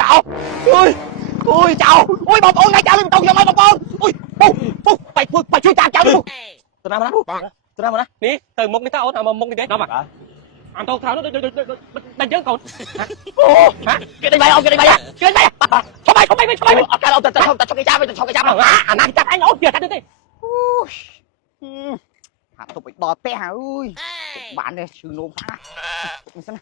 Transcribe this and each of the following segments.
ចោអូយចោអូយបងប្អូនថ្ងៃចៅមិនតោខ្ញុំហើយបងប្អូនអូយពុកបាយជួយតាមចៅទៅទៅណាពុកទៅណានេះទៅមុខនេះតើអូនមកមុខនេះទេដល់បាទអត់ទៅក្រៅនោះដូចយើងកូនអូហ៎គេដេញបាយអូនគេដេញបាយគេដេញបាយឈប់បាយអត់កើតអូនទៅឆុកគេចាប់អាណាគេចាប់អញអូនទៀតកាត់ទេអូយហាក់ទុបឲ្យដល់ផ្ទះអើយបានទេឈឺនោមថាមិនសិន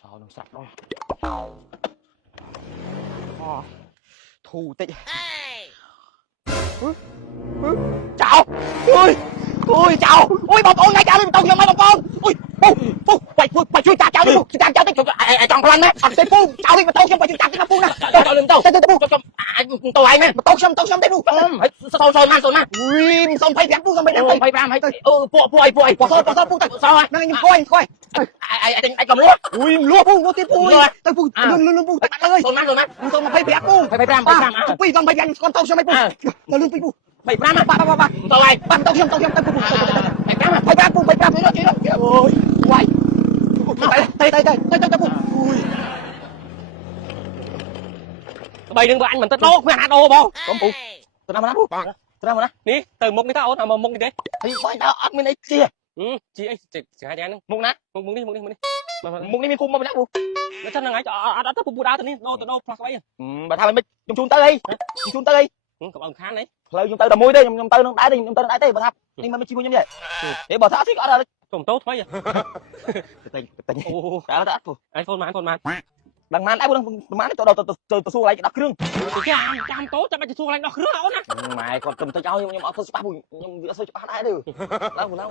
សោនឹងស្រាប់ដល់ធូរតិចចោអូយចោអូយបងប្អូនថ្ងៃចៅមិនតោខ្ញុំហើយបងប្អូនអូយពុកបាយជួយតាមចៅទៅតាមចៅទៅចង់ខ្លាំងណាស់អត់ទេពុកចៅនេះមិនតោខ្ញុំបាយជួយតាមទៅពុកណាទៅលឹមទៅពុកខ្ញុំអាចទៅហើយមែនមិនតោខ្ញុំទេពុកហើយសូនមកអុយមិនសូម25ពុកសូម25ហើយទៅពួកអីពួកសោពុកទៅសោហ្នឹងខ្ញុំគួយអីកំលួអុយលួពុកមកទៀតពុកទៅពុកលឿនពុកទៅបាត់ហើយសូនមកសូម25ពុក25ពីសូម25ស្គាល់តោខ្ញុំហើយពុកទៅលឿនពីពុក25បាត់ទៅហើយបាត់ទៅខ្ញុំទៅពុក25ពុកជួយជួយអូយវាយទៅពុកអូយបីនឹងបើអញមិនទៅដោគ្មានអាដោបងកុំពុកទៅណាពុកទៅណានេះទៅមុខនេះតើអូនមកមុខនេះទេហើយបងតើអត់មានអីជាជីអីចាហ្នឹងមុខណាមុខនេះមានគុំមកម្នាក់ពុកតែចឹងហ្នឹងឯងអត់ទៅពុកដើរទៅនេះដោផ្លាស់ស្អីបើថាមិនខ្ញុំជូនទៅអីកុំអឹងខានអីផ្លូវខ្ញុំទៅតែមួយទេខ្ញុំទៅនឹងដែរទេខ្ញុំទៅនឹងដែរទេបើថានេះមិនជីមួយខ្ញុំទេបើថាអត់អត់កុំតោថ្មីទៅអូតែអត់ពុកឯងកូនម៉ានដឹងម៉ានដែរពុកប្រហែលទៅសួរកន្លែងដោះគ្រឿងចាំតោចាំទៅសួរកន្លែងដោះគ្រឿងអូនណាម៉ែគាត់ទៅឲ្យខ្ញុំអត់ធ្វើច្បាស់ពុកខ្ញុំវាអត់ធ្វើច្បាស់ដែរទេឡើង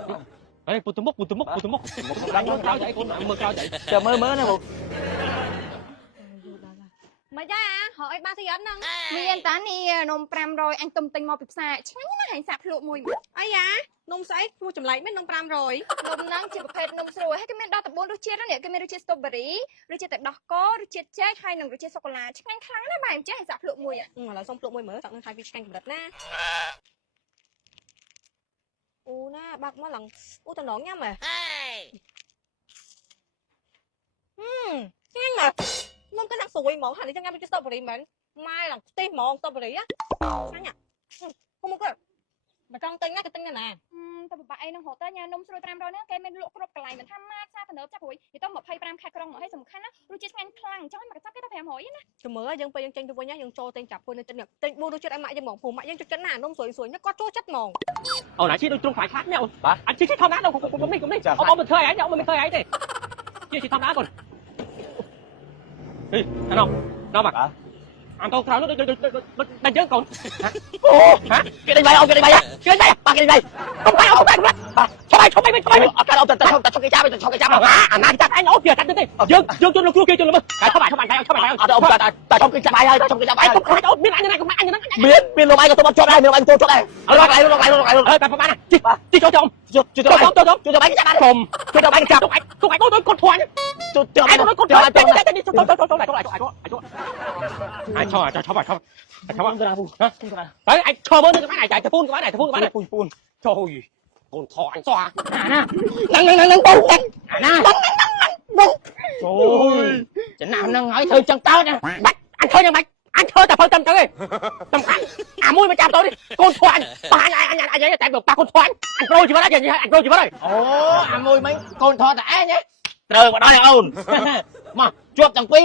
អេពុតមុខដាច់ខ្ញុំក្រោយអីកូនមើលក្រោយចាំមើលណាពុកមិនចាហៅអីបានស្អីអត់ហ្នឹងមានតានេះនំ500អញទុំទិញមកពីផ្សារឆ្ងាញ់ណាស់ឯងសាក់ភ្លក់មួយអីយ៉ានំស្អីគួរចម្លែកមែននំ500នំហ្នឹងជាប្រភេទនំស្រួយហើយគេមានដល់14រសជាតិនេះគេមានរសជាតិស្ទ្រូប៊េរីរសជាតិទឹកដោះគោរសជាតិចេកហើយនិងរសជាតិសូកូឡាឆ្ងាញ់ខ្លាំងណាស់បែរចេះឯងសាក់ភ្លក់មួយឥឡូវសុំភ្លក់មួយមើលតាក់នឹងថាវាឆ្ងាញ់កម្រិតណាអូណាបាក់មកឡើងអូតំណងញ៉ាំហ៎ឆ្ងាញ់ណាស់នំក៏ដាក់ស្រួយហ្មងហើយនេះញ៉ាំដូចស្ទ្រូប៊េរីមែនម៉ែឡើងខ្ទិះហ្មងស្ទ្រូប៊េរីឆ្ងាញ់ហ៎មកគាត់បើចង់ទិញណាក៏ទិញណាទៅបបាក់អីនឹងរត់ទៅញ៉ាំនំស្រួយ500ហ្នឹងគេមានលក់គ្រប់កន្លែងមិនថាម៉ាតសាទំនើបចាប់រួយនិយាយទៅ25ខែក្រុងមកហើយសំខាន់ណារសជាតិឆ្ងាញ់ខ្លាំងចង់មកកចាប់គេទៅ500ណាចាំមើលយើងពេលយើងចេញទៅវិញយើងចូលទិញចាប់ពួយនៅចិត្តនេះទិញ4រសជាតិឲ្យម៉ាក់យើងហ្មងព្រោះម៉ាក់យើងចូលចិត្តណានំស្រួយនេះគាត់ចូលចិត្តហ្មងអូនអាជីដូចទ្រង់ខ្លាចខាត់នេះអូនបាទអាជីធម្មតាដល់គុំនេះអូនមិនធ្វើអីអូនមិនធ្វើអីទេជីធម្មតាកូនហេអានោះបាទអត់ទៅក្រៅនោះដូចយើងកូនអូហ៎គេដេញបាយអូនគេដេញបាយបាក់គេដេញបាយកំបាយអូនបាយឈប់អត់កើតអូនទៅឆុកគេចាប់អាណាគេចាប់អញអូនទៀតកាត់ទេយើងជន់លោកគ្រូគេជន់ល្មើឈប់អត់អូនតែឆុកគេចាប់បាយហើយឆុកគេចាប់បាយអូនមានអញណាកំអញហ្នឹងមានលោកបាយក៏ទៅអត់ជាប់ដែរមានលោកបាយចូលជាប់ដែរអើលោកបាយតែប្រហែលជីចូលបាយគេចាប់បានខ្ញុំជួយបាយចាប់ទុកឯងដូចគាត់ធួញជួយបាយដូចគាត់ធួញចូលចូលអាឈប់ទៅណាពុកទៅអញឈរមើលនឹងក្បាលអាចទៅពូនក្បាលពូនចូលកូនថអញសោះអាណាហ្នឹងបងអាណាចូលចំណាំហ្នឹងហើយធ្វើចឹងតើបាច់អញធ្វើយ៉ាងម៉េចអញធ្វើតែធ្វើត្រឹមទៅទេសំខាន់អាមួយមកចាប់ទៅនេះកូនធួញបាញ់អញតែបើប៉ះកូនធួញអញប្រូជីវិតហើយអញប្រូជីវិតហើយអូអាមួយមិញកូនថតែឯងត្រូវមកដល់អូនមកជាប់ទាំងពីរ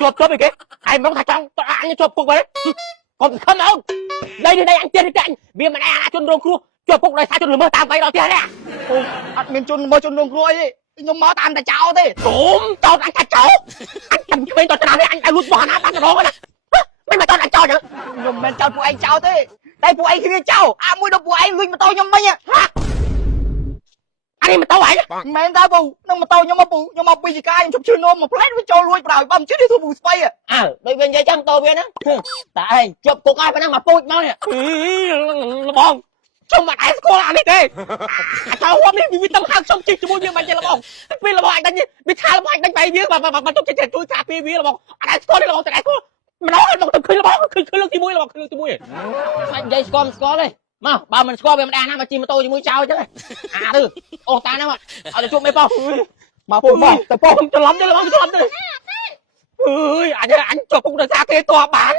ជាប់អីគេឯងមិនថាចង់អញជាប់ពុកវិញកុំខំអូនដីនេះអញទៀតទេវាមិនអាចជនរងគ្រោះជាប់ពុកដោយសារជនល្មើសតាមបីដល់ទៀតទេអូអត់មានជនល្មើសជនរងគ្រោះអីខ្ញុំមកតាមតែចោលទេទុំចោលអញថាចោលអញចាំពេញតត្រានេះអញឲ្យលួចបោះណាបាត់រងណាមិនមកតអញចោលចឹងខ្ញុំមិនចោលពួកឯងចោលទេតែពួកឯងគ្នាចោលអាមួយដល់ពួកឯងលួចម៉ូតូខ្ញុំវិញអានេះម៉ូតូឯងមិនមែនតើពូនឹងម៉ូតូខ្ញុំមកពូខ្ញុំមកពីចកាខ្ញុំជប់ឈឺនោមមកផ្លែតវាចូលលួចប្រហើយបើមិនជឿនេះធ្វើពូស្បៃអើដូចវានិយាយចឹងតើវាហ្នឹងតែឯងជប់គុកឲ្យប៉ុណ្ណឹងមកពូចមកនេះបងខ្ញុំមិនអាចស្គាល់អានេះទេអាចៅហួមនេះវាទៅហៅខ្ញុំជីកជាមួយវាមិនចេះលបងពេលលបងអញដេញវាឆាលបងអញដេញបែរវាបើទុកចិត្តជួយការពារវាលបងអញស្គាល់នេះលបងតែស្គាល់ มันnói một từ khơi là bó khơi lưng tí mũi là khơi lưng tí mũi anh dây score đây mà bà mình score về mình đàn mà chim mà tôi chỉ mũi trao chứ à từ ô ta nó mà ở chuột mấy bông mà phun bôngแต่ bông cho lắm đấy ơi anh chụp cũng được ra cái tòa bán